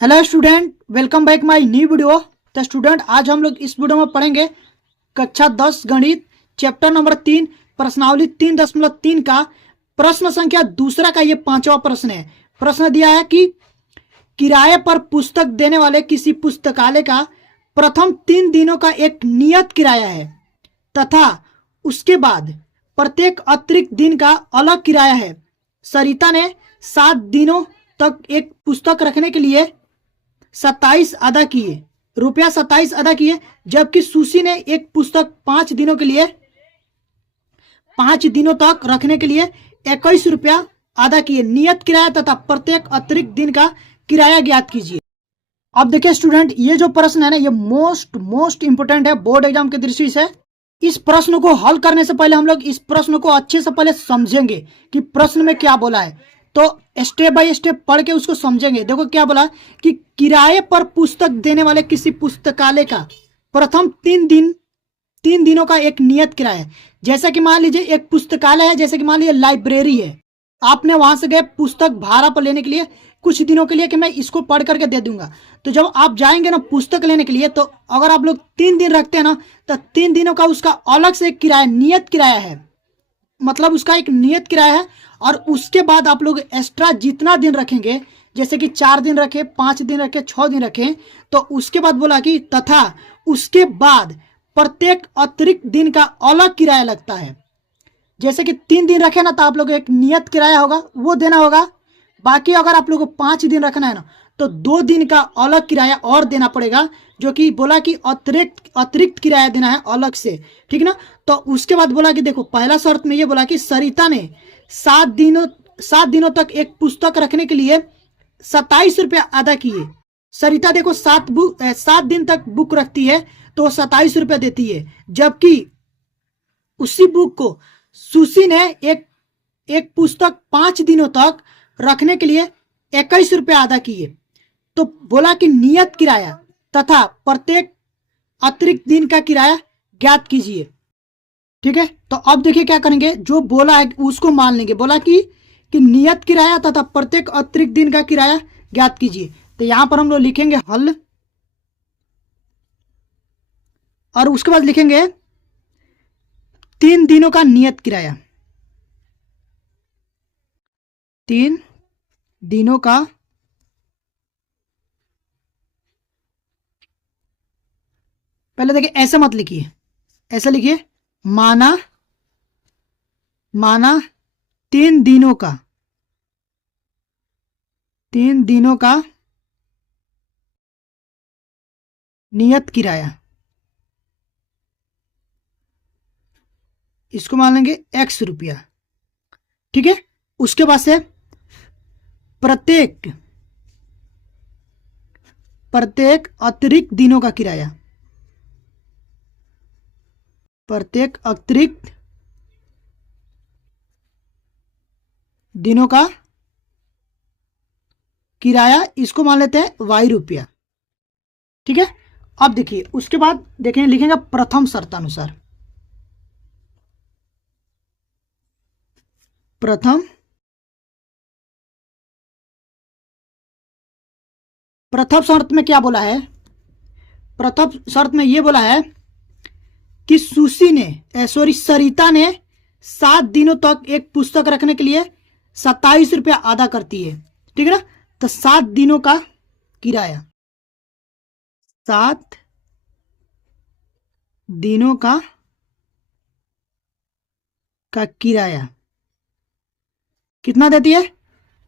Hello student, welcome back my new video. तो student, आज हम लोग इस वीडियो में पढ़ेंगे कक्षा 10 गणित चैप्टर नंबर 3 प्रश्नावली 3.3 का प्रश्न संख्या दूसरा का ये 5वां प्रश्न है। प्रश्न दिया है कि किराए पर पुस्तक देने वाले किसी पुस्तकालय का प्रथम 3 दिनों का एक नियत किराया है तथा उसके बाद प्रत्येक अतिरिक्त दिन का अलग किराया है। सरिता ने 7 दिनों तक एक पुस्तक रखने के लिए 27 अदा किए, रुपया 27 अदा किए, जबकि सुशी ने एक पुस्तक 5 दिनों के लिए 5 दिनों तक रखने के लिए 21 रुपया अदा किए। नियत किराया तथा प्रत्येक अतिरिक्त दिन का किराया ज्ञात कीजिए। अब देखिए स्टूडेंट, ये जो प्रश्न है ना, ये मोस्ट इंपोर्टेंट है बोर्ड एग्जाम की दृष्टि से। इस प्रश्न को हल करने से पहले हम लोग इस प्रश्न को अच्छे से पहले समझेंगे कि प्रश्न में क्या बोला है, तो स्टेप बाय स्टेप पढ़ के उसको समझेंगे। देखो क्या बोला कि किराए पर पुस्तक देने वाले किसी पुस्तकालय का प्रथम 3 दिनों का एक नियत किराया है। जैसा कि मान लीजिए एक पुस्तकालय है, जैसे कि मान लीजिए लाइब्रेरी है, आपने वहां से गए पुस्तक भाड़ा पर लेने के लिए कुछ दिनों के लिए कि मैं इसको पढ़ करके दे दूंगा। तो जब आप जाएंगे ना पुस्तक लेने के लिए, तो अगर आप लोग 3 दिन रखते हैं ना, तो 3 दिनों का उसका अलग से एक किराया, नियत किराया है, मतलब उसका एक नियत किराया है। और उसके बाद आप लोग एक्स्ट्रा जितना दिन रखेंगे, जैसे कि 4 दिन रखे, 5 दिन रखे, 6 दिन रखे, तो उसके बाद बोला कि तथा उसके बाद प्रत्येक अतिरिक्त दिन का अलग किराया लगता है। जैसे कि 3 दिन रखे ना, तो आप लोग एक नियत किराया होगा वो देना होगा। बाकी अगर आप लोग को 5 दिन रखना है ना, तो 2 दिन का अलग किराया और देना पड़ेगा, जो कि बोला कि अतिरिक्त किराया देना है अलग से, ठीक ना। तो उसके बाद बोला कि देखो, पहला शर्त में ये बोला कि सरिता ने 7 दिनों तक एक पुस्तक रखने के लिए 27 रुपया अदा किए। सरिता देखो 7 दिन तक बुक रखती है तो 27 रुपया देती है, जबकि उसी बुक को सुशी ने एक पुस्तक 5 दिनों तक रखने के लिए 21 रुपया अदा किए। तो बोला कि नियत किराया तथा प्रत्येक अतिरिक्त दिन का किराया ज्ञात कीजिए, ठीक है। तो अब देखिए क्या करेंगे, जो बोला है उसको मान लेंगे। बोला कि नियत किराया तथा प्रत्येक अतिरिक्त दिन का किराया ज्ञात कीजिए। तो यहां पर हम लोग लिखेंगे हल, और उसके बाद लिखेंगे 3 दिनों का नियत किराया। 3 दिनों का पहले देखिए, ऐसे मत लिखिए, ऐसे लिखिए, माना 3 दिनों का नियत किराया, इसको मान लेंगे x रुपया, ठीक है। उसके बाद से प्रत्येक अतिरिक्त दिनों का किराया, प्रत्येक अतिरिक्त दिनों का किराया, इसको मान लेते हैं y रुपया, ठीक है। अब देखिए उसके बाद देखें, लिखेंगे प्रथम शर्तानुसार। प्रथम शर्त में क्या बोला है, प्रथम शर्त में यह बोला है कि सरिता ने 7 दिनों तक एक पुस्तक रखने के लिए 27 रुपया अदा करती है, ठीक है ना। तो 7 दिनों का किराया, 7 दिनों का किराया कितना देती है,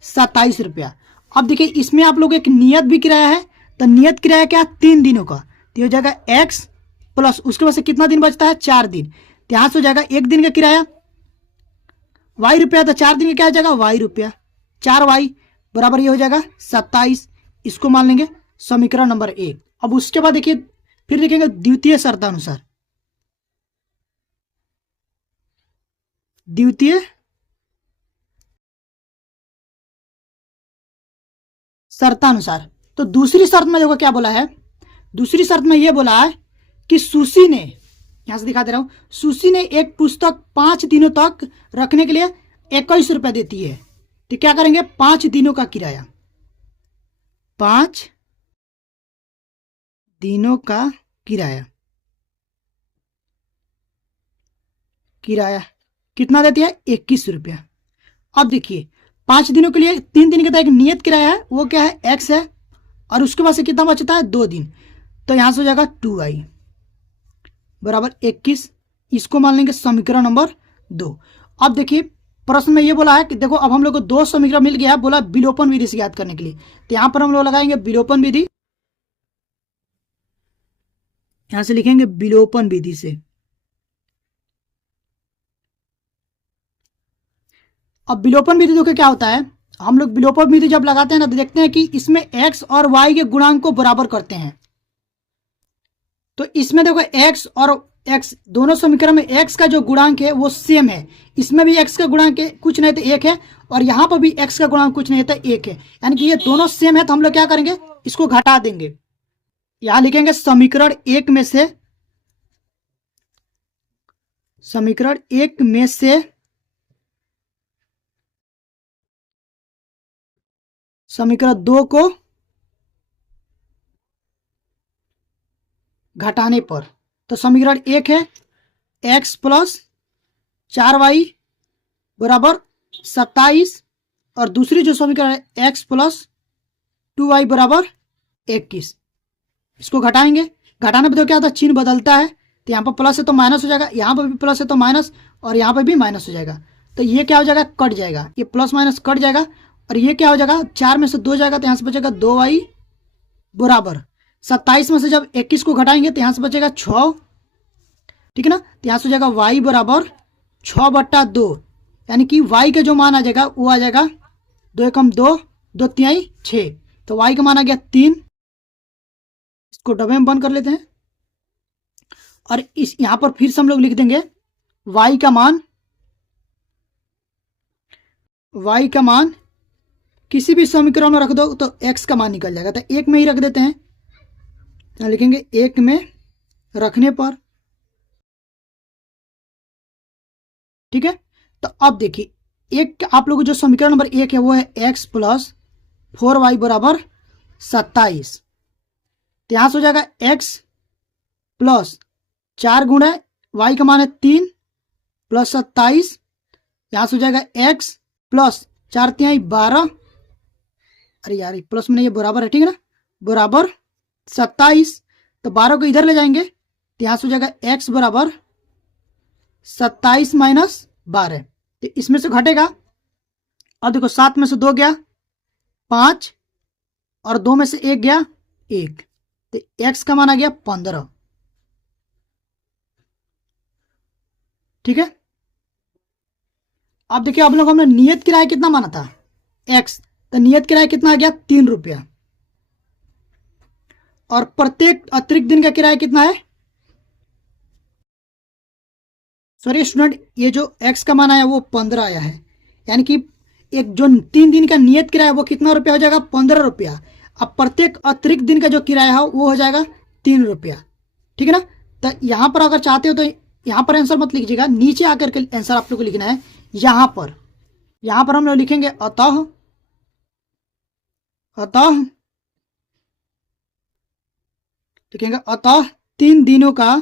27 रुपया। अब देखिए इसमें आप लोग एक नियत भी किराया है, तो नियत किराया क्या, 3 दिनों का, तो हो जाएगा x प्लस उसके बाद से कितना दिन बचता है, 4 दिन, तो यहां से हो जाएगा 1 दिन का किराया y रुपया, तो 4 दिन का क्या हो जाएगा, y रुपया, 4y बराबर ये हो जाएगा 27। इसको मान लेंगे समीकरण नंबर 1। अब उसके बाद देखिए फिर लिखेंगे द्वितीय शर्तानुसार। द्वितीय शर्तानुसार, तो दूसरी शर्त में देखो क्या बोला है, दूसरी शर्त में यह बोला है कि सुशी ने, यहां से दिखा दे रहा हूं, सुशी ने एक पुस्तक 5 दिनों तक रखने के लिए 21 रुपया देती है। तो क्या करेंगे, 5 दिनों का किराया, 5 दिनों का किराया कितना देती है? 21 रुपया। अब देखिए 5 दिनों के लिए 3 दिन का एक नियत किराया है, वो क्या है? x है, और उसके बाद से कितना बचता है? 2 दिन। तो यहां से हो जाएगा 2i बराबर 21। इसको मान लेंगे समीकरण नंबर 2। अब देखिए प्रश्न में ये बोला है कि देखो अब हम लोग को 2 समीकरण मिल गया है, बोला विलोपन विधि से याद करने के लिए। तो यहां पर हम लोग लगाएंगे विलोपन विधि, यहां से लिखेंगे विलोपन विधि से। अब विलोपन विधि देखो क्या होता है, हम लोग विलोपन विधि जब लगाते हैं ना तो देखते हैं कि इसमें x और y के गुणांक को बराबर करते हैं। तो इसमें देखो x और x दोनों समीकरण में x का जो गुणांक है वो सेम है। इसमें भी x का गुणांक है कुछ नहीं तो 1 है, और यहां पर भी x का गुणांक कुछ नहीं तो 1 है, यानी कि ये दोनों सेम है। तो हम लोग क्या करेंगे? इसको घटा देंगे। यहां लिखेंगे समीकरण 1 में से समीकरण 2 को घटाने पर, तो समीकरण 1 है x प्लस 4y बराबर 27, और दूसरी जो समीकरण है x प्लस 2y बराबर 21। इसको घटाएंगे, घटाने पर तो क्या होता है? चिन्ह बदलता है। तो यहाँ पर प्लस है तो माइनस हो जाएगा, यहाँ पर भी प्लस है तो माइनस, और यहाँ पर भी माइनस हो जाएगा। तो ये क्या हो जाएगा? कट जाएगा, ये प्लस माइनस कट जाएगा, और ये क्या हो जाएगा? 4 में से 2 जाएगा तो यहाँ से बचेगा 2y बराबर 27 में से जब 21 को घटाएंगे तो यहाँ से बचेगा 6, ठीक है ना। तो यहाँ से हो जाएगा y बराबर 6/2, यानी कि y का जो मान आ जाएगा वो आ जाएगा 2 एकम 2, 2 तिहाई 6। तो y का मान आ गया 3। इसको डबे में बंद कर लेते हैं, और इस यहां पर फिर से हम लोग लिख देंगे y का मान किसी भी समीकरण में रख दो तो x का मान निकल जाएगा। तो 1 में ही रख देते हैं, तो लिखेंगे 1 में रखने पर, ठीक है। तो अब देखिए एक आप लोगों को जो समीकरण नंबर 1 है वो है x प्लस 4y बराबर 27। तो यहां से हो जाएगा x प्लस 4 गुणा y का मान है 3 प्लस 27, यहां से हो जाएगा x प्लस 4 तिहाई 12, अरे यार प्लस में नहीं ये बराबर है, ठीक है ना, बराबर 27। तो 12 को इधर ले जाएंगे तो यहां से हो जाएगा x बराबर 27 माइनस 12। तो इसमें से घटेगा, अब देखो 7 में से 2 गया 5, और 2 में से 1 गया 1, तो x का मान आ गया 15, ठीक है। अब देखिए अब लोग हमने नियत किराया कितना माना था? x, तो नियत किराया कितना आ गया? 3 रुपया, और प्रत्येक अतिरिक्त दिन का किराया कितना है? सॉरी स्टूडेंट, ये जो x का मान आया वो 15 आया है, यानी कि एक जो 3 दिन का नियत किराया वो कितना रुपया हो जाएगा? 15 रुपया। अब प्रत्येक अतिरिक्त दिन का जो किराया है वो हो जाएगा 3 रुपया, ठीक है ना। तो यहां पर अगर चाहते हो तो यहां पर आंसर मत लिखिएगा, नीचे आकर के आंसर आप लोग को लिखना है। यहां पर हम लोग लिखेंगे अतः लिखेंगे अतः 3 दिनों का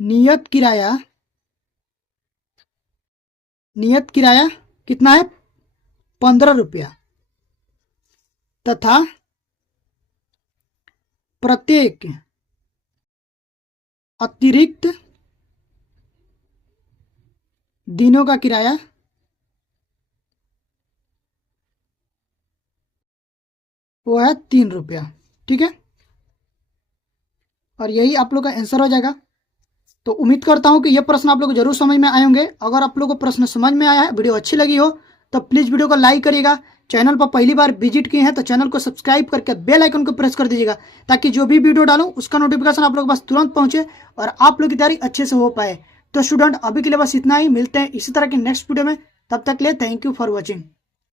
नियत किराया कितना है? 15 रुपया, तथा प्रत्येक अतिरिक्त दिनों का किराया वो है 3 रुपया, ठीक है। और यही आप लोग का आंसर हो जाएगा। तो उम्मीद करता हूं कि ये प्रश्न आप लोग को जरूर समझ में आए होंगे। अगर आप लोग को प्रश्न समझ में आया है, वीडियो अच्छी लगी हो तो प्लीज़ वीडियो को लाइक करिएगा। चैनल पर पहली बार विजिट किए हैं तो चैनल को सब्सक्राइब करके बेल आइकन को प्रेस कर दीजिएगा, ताकि जो भी वीडियो डालूं उसका नोटिफिकेशन आप लोग के पास तुरंत पहुंचे और आप लोग की तैयारी अच्छे से हो पाए। तो स्टूडेंट अभी के लिए बस इतना ही, मिलते हैं इसी तरह के नेक्स्ट वीडियो में, तब तक के लिए थैंक यू फॉर वॉचिंग।